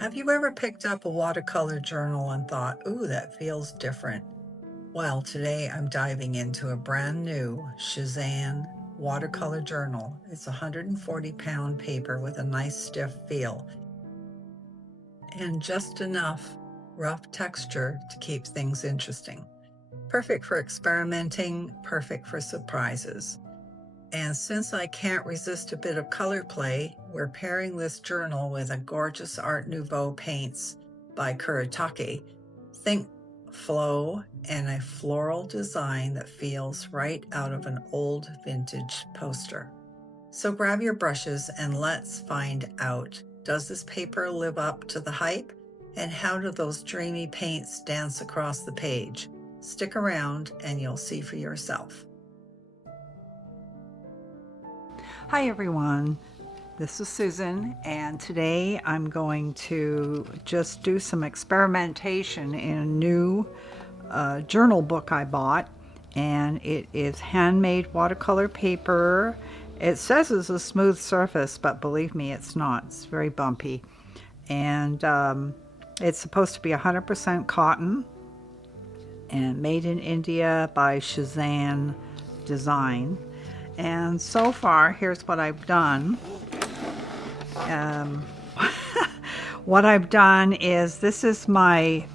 Have you ever picked up a watercolor journal and thought, ooh, that feels different? Well, today I'm diving into a brand new Shizan watercolor journal. It's 140-pound paper with a nice stiff feel and just enough rough texture to keep things interesting. Perfect for experimenting, perfect for surprises. And since I can't resist a bit of color play, we're pairing this journal with a gorgeous Art Nouveau paints by Kuretake. Think flow and a floral design that feels right out of an old vintage poster. So grab your brushes and let's find out, does this paper live up to the hype? And how do those dreamy paints dance across the page? Stick around and you'll see for yourself. Hi everyone, this is Susan, and today I'm going to just do some experimentation in a new journal book I bought, and it is handmade watercolor paper. It says it's a smooth surface, but believe me, it's not. It's very bumpy, and it's supposed to be 100% cotton and made in India by Shizan Design. And so far, here's what I've done. What I've done is, this is my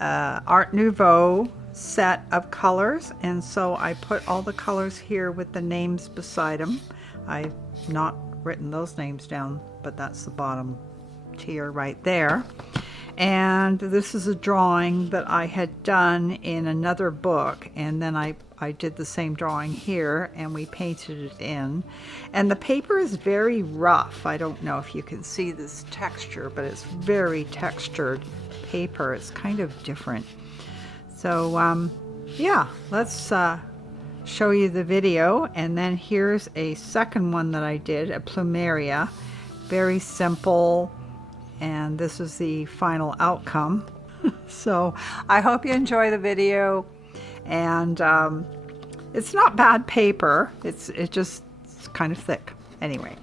Art Nouveau set of colors, and so I put all the colors here with the names beside them. I've not written those names down, but that's the bottom tier right there. And this is a drawing that I had done in another book, and then I did the same drawing here and we painted it in. And the paper is very rough. I don't know if you can see this texture, but it's very textured paper. It's kind of different. So yeah, let's show you the video. And then here's a second one that I did, a plumeria. Very simple, and this is the final outcome. So I hope you enjoy the video, and it's not bad paper. It's kind of thick. Anyway.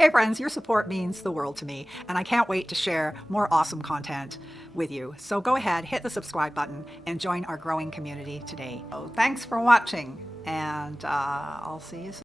Hey friends, your support means the world to me, and I can't wait to share more awesome content with you. So go ahead, hit the subscribe button, and join our growing community today. So thanks for watching, and I'll see you soon.